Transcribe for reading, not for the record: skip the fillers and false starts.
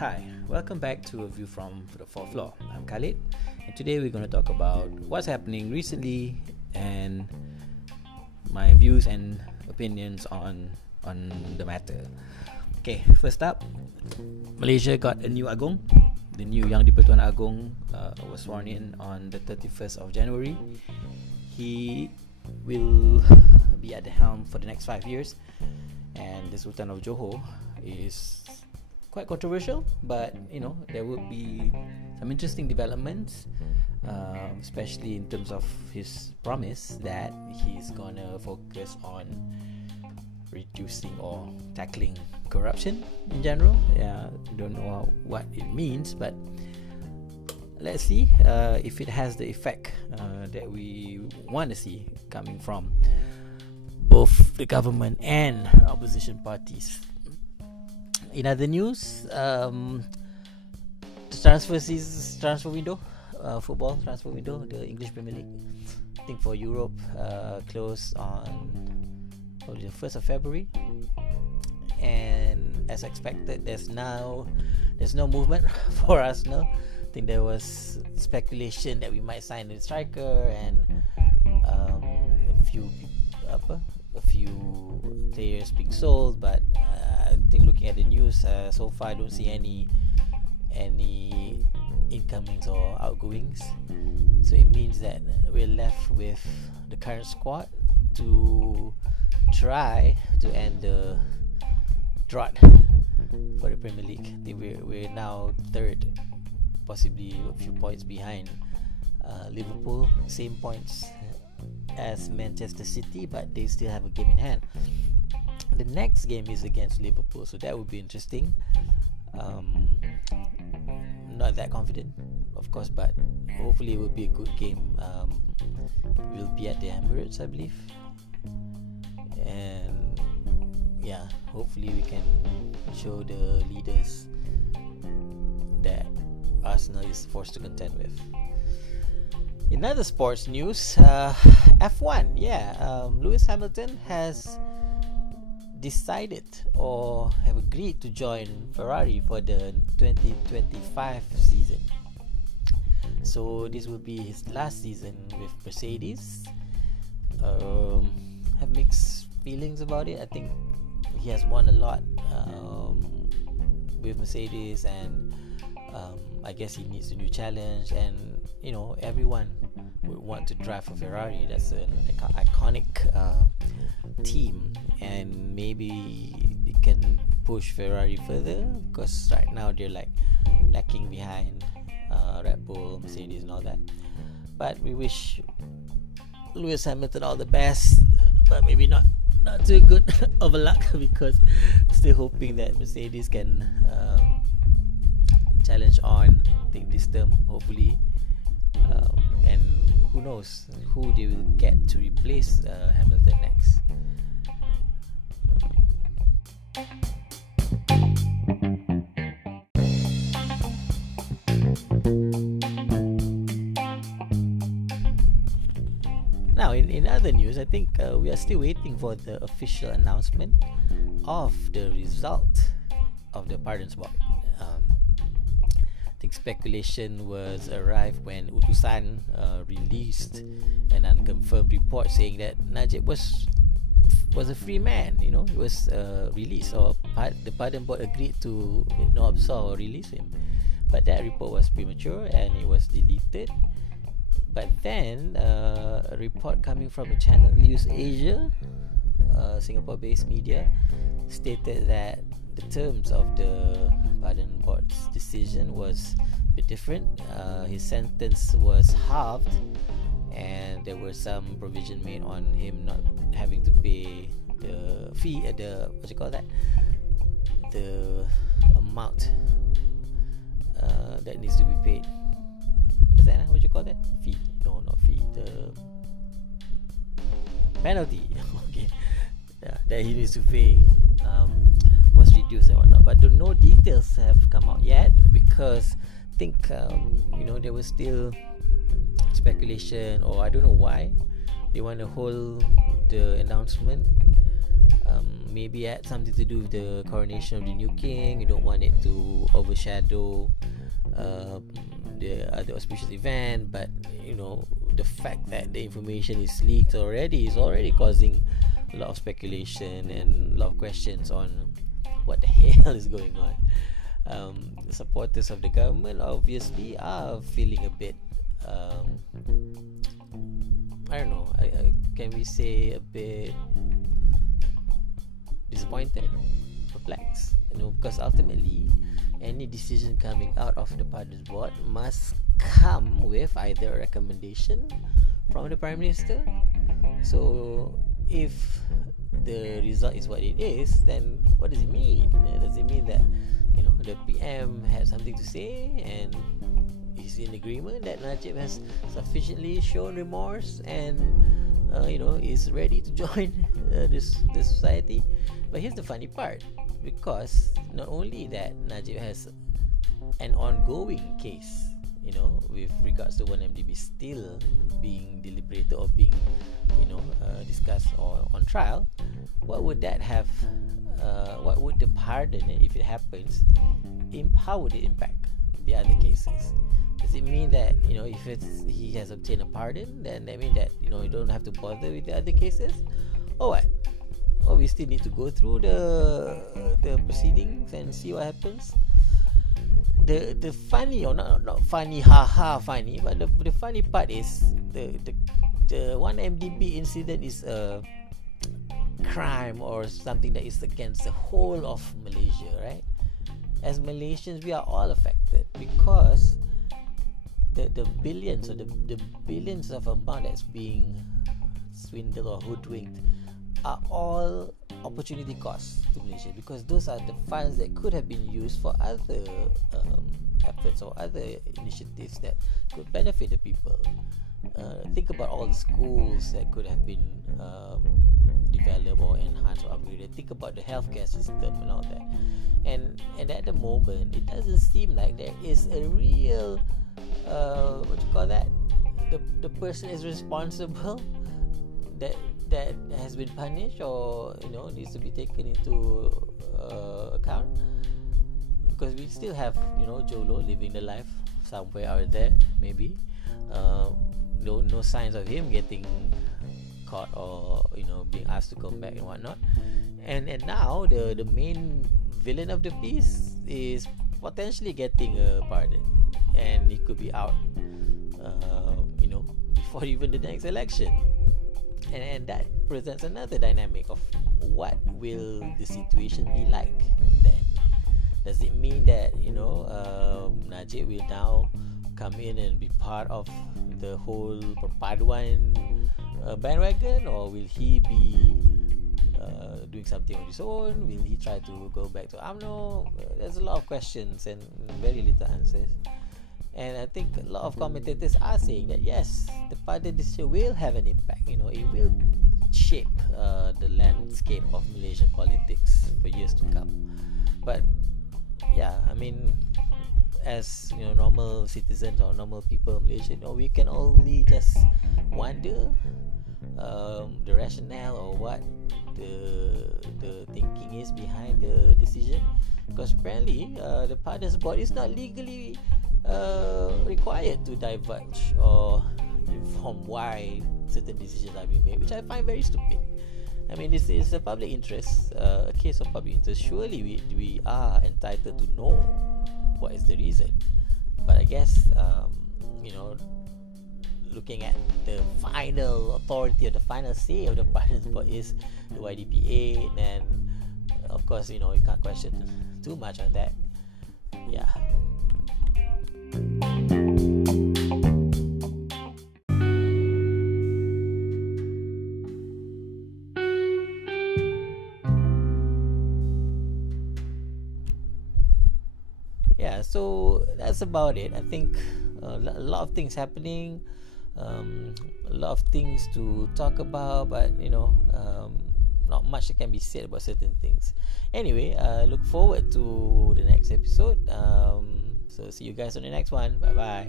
Hi, welcome back to A View from the Fourth Floor. I'm Khalid, and today we're going to talk about what's happening recently and my views and opinions on the matter. Okay, first up, Malaysia got a new Agong. The new Yang di-Pertuan Agong was sworn in on the 31st of January. He will be at the helm for the next 5 years, and the Sultan of Johor is quite controversial, but there will be some interesting developments, especially in terms of his promise that he's gonna focus on reducing or tackling corruption in general. Don't know what it means, but let's see if it has the effect that we want to see coming from both the government and opposition parties. In other news, the transfer window, football transfer window, the English Premier League, I think for Europe, closed on the 1st of February, and as expected, there's no movement for us now. I think there was speculation that we might sign a striker and a few players being sold, but I think looking at the news, so far I don't see any incomings or outgoings. So it means that we're left with the current squad to try to end the drought for the Premier League. I think we're now third, possibly a few points behind Liverpool, same points as Manchester City, but they still have a game in hand. The next game is against Liverpool, so that would be interesting. Not that confident, of course, but hopefully it will be a good game. We'll be at the Emirates, I believe, and hopefully we can show the leaders that Arsenal is forced to contend with. In other sports news, F1, Lewis Hamilton has decided or have agreed to join Ferrari for the 2025 season. So this will be his last season with Mercedes. Have mixed feelings about it. I think he has won a lot with Mercedes, and I guess he needs a new challenge, and everyone would want to drive for Ferrari. That's an iconic team, and maybe they can push Ferrari further, because right now they're like lacking behind Red Bull, Mercedes and all that. But we wish Lewis Hamilton all the best, but maybe not too good of a luck, because still hoping that Mercedes can challenge on, I think, this term, hopefully, and who knows who they will get to replace Hamilton next. Now, in other news, I think we are still waiting for the official announcement of the result of the Pardons Board. I think speculation was arrived when Utusan released an unconfirmed report saying that Najib was a free man. He was released, or the Pardon Board agreed to absolve or release him. But that report was premature and it was deleted. But then a report coming from a channel, News Asia, Singapore-based media, stated that the terms of the Pardon Board's decision was a bit different. His sentence was halved, and there was some provision made on him not having to pay the fee, the amount that needs to be paid. What's that? What do you call that? Fee? No, not fee. The penalty. Okay, that he needs to pay was reduced and whatnot. But no details have come out yet, because I think there was still speculation, or I don't know why they want to hold the announcement. Maybe it had something to do with the coronation of the new king. You don't want it to overshadow the other auspicious event, but the fact that the information is leaked already is already causing a lot of speculation and a lot of questions on what the hell is going on. The supporters of the government obviously are feeling a bit I don't know, can we say a bit disappointed, perplexed, because ultimately any decision coming out of the Pardon's Board must come with either a recommendation from the Prime Minister. So if the result is what it is, then what does it mean? Does it mean that the PM had something to say and is in agreement that Najib has sufficiently shown remorse and is ready to join this society? But here's the funny part, because not only that Najib has an ongoing case, with regards to 1MDB still being deliberated or being discussed or on trial, what would that have what would the pardon, if it happens, how would it impact the other cases? Does it mean that if he has obtained a pardon, then that means that you don't have to bother with the other cases, or what? Or we still need to go through the proceedings and see what happens? The funny, or not funny, funny, but the funny part is the 1MDB incident is a crime or something that is against the whole of Malaysia, right? As Malaysians, we are all affected because the billions or the billions of amount that's being swindled or hoodwinked are all opportunity costs to Malaysia, because those are the funds that could have been used for other efforts or other initiatives that could benefit the people. Think about all the schools that could have been developed or enhanced or upgraded. Think about the healthcare system and all that. And at the moment, it doesn't seem like there is a real the person is responsible that has been punished or needs to be taken into account, because we still have Jolo living the life somewhere out there, maybe no signs of him getting caught or being asked to come back and whatnot, and now the main villain of the piece is potentially getting a pardon, and he could be out before even the next election. And that presents another dynamic of what will the situation be like then. Does it mean that Najib will now come in and be part of the whole Perpaduan bandwagon, or will he be doing something on his own? Will he try to go back to UMNO? There's a lot of questions and very little answers. And I think a lot of commentators are saying that yes, the pardon this year will have an impact. It will shape the landscape of Malaysian politics for years to come. But yeah, I mean, as normal citizens or normal people in Malaysia, we can only just wonder the rationale or what the thinking is behind the decision, because apparently the Pardons Board is not legally required to divulge or inform why certain decisions are being made, which I find very stupid. I mean, this is a public interest, a case of public interest. Surely we are entitled to know what is the reason. But I guess looking at the final authority or the final say of the Pardons Board is the YDPA, and of course you can't question too much on that. Yeah. Yeah, so that's about it. I think a lot of things happening, a lot of things to talk about, but not much that can be said about certain things. Anyway, look forward to the next episode. So see you guys on the next one. Bye bye.